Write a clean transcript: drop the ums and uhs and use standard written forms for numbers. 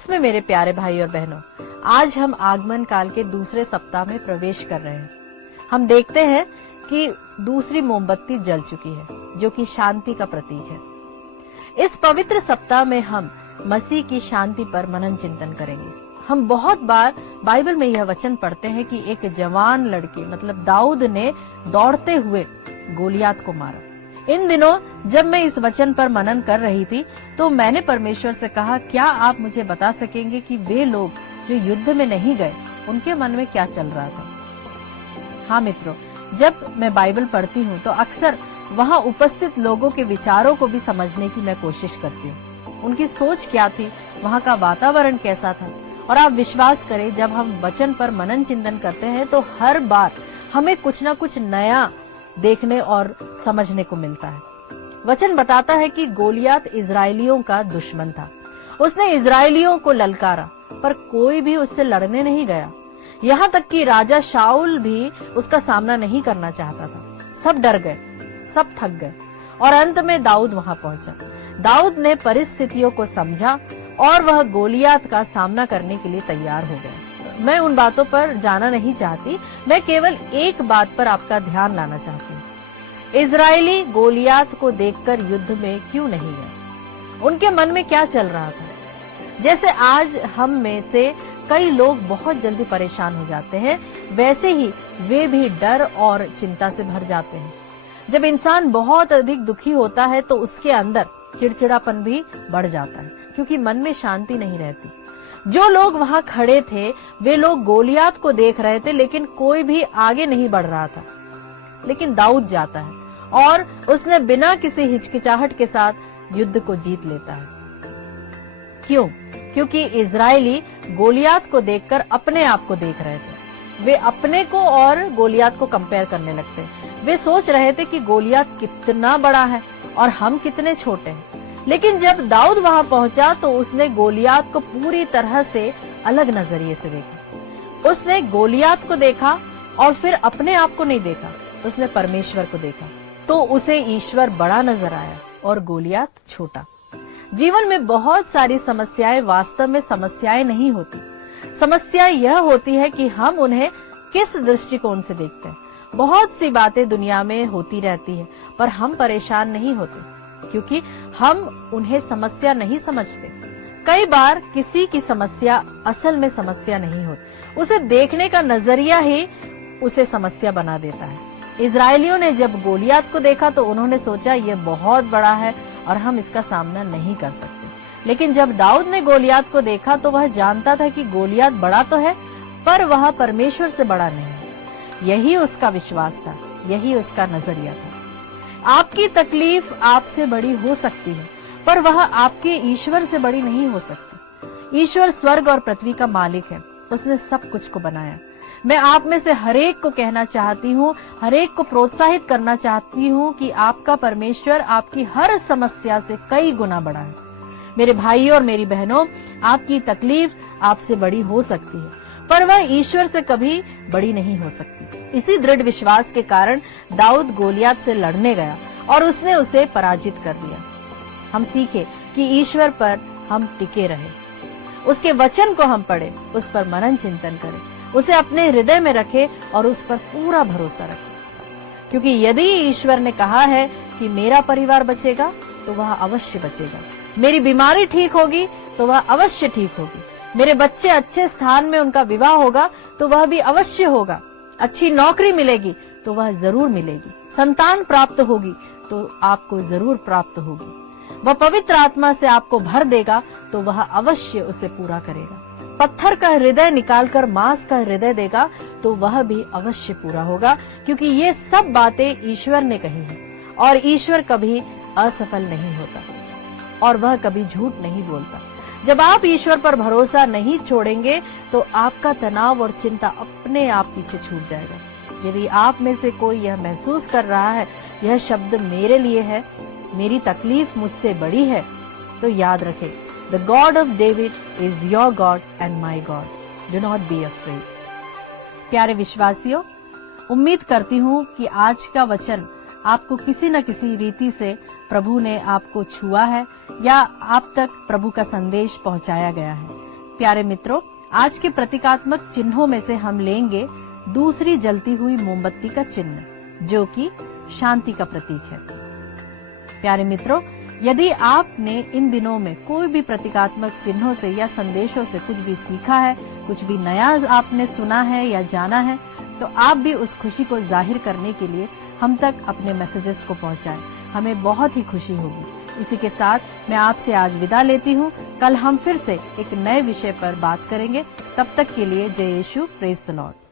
इसमें मेरे प्यारे भाई और बहनों, आज हम आगमन काल के दूसरे सप्ताह में प्रवेश कर रहे हैं। हम देखते हैं कि दूसरी मोमबत्ती जल चुकी है, जो कि शांति का प्रतीक है। इस पवित्र सप्ताह में हम मसीह की शांति पर मनन चिंतन करेंगे। हम बहुत बार बाइबल में यह वचन पढ़ते हैं कि एक जवान लड़के मतलब दाऊद ने दौड़ते हुए गोलियात को मारा। इन दिनों जब मैं इस वचन पर मनन कर रही थी तो मैंने परमेश्वर से कहा, क्या आप मुझे बता सकेंगे कि वे लोग जो युद्ध में नहीं गए उनके मन में क्या चल रहा था। हाँ मित्रों, जब मैं बाइबल पढ़ती हूँ तो अक्सर वहाँ उपस्थित लोगों के विचारों को भी समझने की मैं कोशिश करती हूँ। उनकी सोच क्या थी, वहाँ का वातावरण कैसा था। और आप विश्वास करें, जब हम वचन पर मनन चिंतन करते हैं तो हर बार हमें कुछ ना कुछ नया देखने और समझने को मिलता है। वचन बताता है कि गोलियात इजरायलियों का दुश्मन था। उसने इजरायलियों को ललकारा, पर कोई भी उससे लड़ने नहीं गया। यहाँ तक कि राजा शाऊल भी उसका सामना नहीं करना चाहता था। सब डर गए, सब थक गए और अंत में दाऊद वहां पहुंचा। दाऊद ने परिस्थितियों को समझा और वह गोलियात का सामना करने के लिए तैयार हो गया। मैं उन बातों पर जाना नहीं चाहती, मैं केवल एक बात पर आपका ध्यान लाना चाहती हूँ। इजरायली गोलियात को देखकर युद्ध में क्यों नहीं गए? उनके मन में क्या चल रहा था? जैसे आज हम में से कई लोग बहुत जल्दी परेशान हो जाते हैं, वैसे ही वे भी डर और चिंता से भर जाते हैं। जब इंसान बहुत अधिक दुखी होता है तो उसके अंदर चिड़चिड़ापन भी बढ़ जाता है, क्योंकि मन में शांति नहीं रहती। जो लोग वहां खड़े थे वे लोग गोलियात को देख रहे थे, लेकिन कोई भी आगे नहीं बढ़ रहा था। लेकिन दाऊद जाता है और उसने बिना किसी हिचकिचाहट के साथ युद्ध को जीत लेता है। क्यों? क्योंकि इजरायली गोलियात को देखकर अपने आप को देख रहे थे। वे अपने को और गोलियात को कंपेयर करने लगते। वे सोच रहे थे कि गोलियात कितना बड़ा है और हम कितने छोटे हैं। लेकिन जब दाऊद वहां पहुंचा तो उसने गोलियात को पूरी तरह से अलग नजरिए से देखा। उसने गोलियात को देखा और फिर अपने आप को नहीं देखा, उसने परमेश्वर को देखा। तो उसे ईश्वर बड़ा नजर आया और गोलियात छोटा। जीवन में बहुत सारी समस्याएं वास्तव में समस्याएं नहीं होती। समस्या यह होती है कि हम उन्हें किस दृष्टिकोण से देखते हैं। बहुत सी बातें दुनिया में होती रहती है, पर हम परेशान नहीं होते क्योंकि हम उन्हें समस्या नहीं समझते। कई बार किसी की समस्या असल में समस्या नहीं होती, उसे देखने का नजरिया ही उसे समस्या बना देता है। इजरायलियों ने जब गोलियात को देखा तो उन्होंने सोचा ये बहुत बड़ा है और हम इसका सामना नहीं कर सकते। लेकिन जब दाऊद ने गोलियात को देखा तो वह जानता था कि गोलियात बड़ा तो है, पर वह परमेश्वर से बड़ा नहीं है। यही उसका विश्वास था, यही उसका नजरिया था। आपकी तकलीफ आपसे बड़ी हो सकती है, पर वह आपके ईश्वर से बड़ी नहीं हो सकती। ईश्वर स्वर्ग और पृथ्वी का मालिक है, उसने सब कुछ को बनाया। मैं आप में से हरेक को कहना चाहती हूँ, हरेक को प्रोत्साहित करना चाहती हूँ कि आपका परमेश्वर आपकी हर समस्या से कई गुना बड़ा है। मेरे भाई और मेरी बहनों, आपकी तकलीफ आपसे बड़ी हो सकती है, पर वह ईश्वर से कभी बड़ी नहीं हो सकती। इसी दृढ़ विश्वास के कारण दाऊद गोलियात से लड़ने गया और उसने उसे पराजित कर दिया। हम सीखे कि ईश्वर पर हम टिके रहे, उसके वचन को हम पढ़े, उस पर मनन चिंतन करें, उसे अपने हृदय में रखे और उस पर पूरा भरोसा रखें। क्योंकि यदि ईश्वर ने कहा है कि मेरा परिवार बचेगा तो वह अवश्य बचेगा, मेरी बीमारी ठीक होगी तो वह अवश्य ठीक होगी, मेरे बच्चे अच्छे स्थान में उनका विवाह होगा तो वह भी अवश्य होगा, अच्छी नौकरी मिलेगी तो वह जरूर मिलेगी, संतान प्राप्त होगी तो आपको जरूर प्राप्त होगी, वह पवित्र आत्मा से आपको भर देगा तो वह अवश्य उसे पूरा करेगा। पत्थर का हृदय निकालकर मांस का हृदय देगा तो वह भी अवश्य पूरा होगा, क्योंकि ये सब बातें ईश्वर ने कही हैं और ईश्वर कभी असफल नहीं होता और वह कभी झूठ नहीं बोलता। जब आप ईश्वर पर भरोसा नहीं छोड़ेंगे तो आपका तनाव और चिंता अपने आप पीछे छूट जाएगा। यदि आप में से कोई यह महसूस कर रहा है, यह शब्द मेरे लिए है, मेरी तकलीफ मुझसे बड़ी है, तो याद रखें, The God of David is your God and my God. Do not be afraid. प्यारे विश्वासियों, उम्मीद करती हूँ कि आज का वचन आपको किसी न किसी रीति से प्रभु ने आपको छुआ है या आप तक प्रभु का संदेश पहुंचाया गया है। प्यारे मित्रों, आज के प्रतीकात्मक चिन्हों में से हम लेंगे दूसरी जलती हुई मोमबत्ती का चिन्ह, जो कि शांति का प्रतीक है। प्यारे मित्रों, यदि आपने इन दिनों में कोई भी प्रतीकात्मक चिन्हों से या संदेशों से कुछ भी सीखा है, कुछ भी नया आपने सुना है या जाना है, तो आप भी उस खुशी को जाहिर करने के लिए हम तक अपने मैसेजेस को पहुंचाएं। हमें बहुत ही खुशी होगी। इसी के साथ मैं आपसे आज विदा लेती हूं। कल हम फिर से एक नए विषय पर बात करेंगे। तब तक के लिए जय यीशु, प्रेज द लॉर्ड।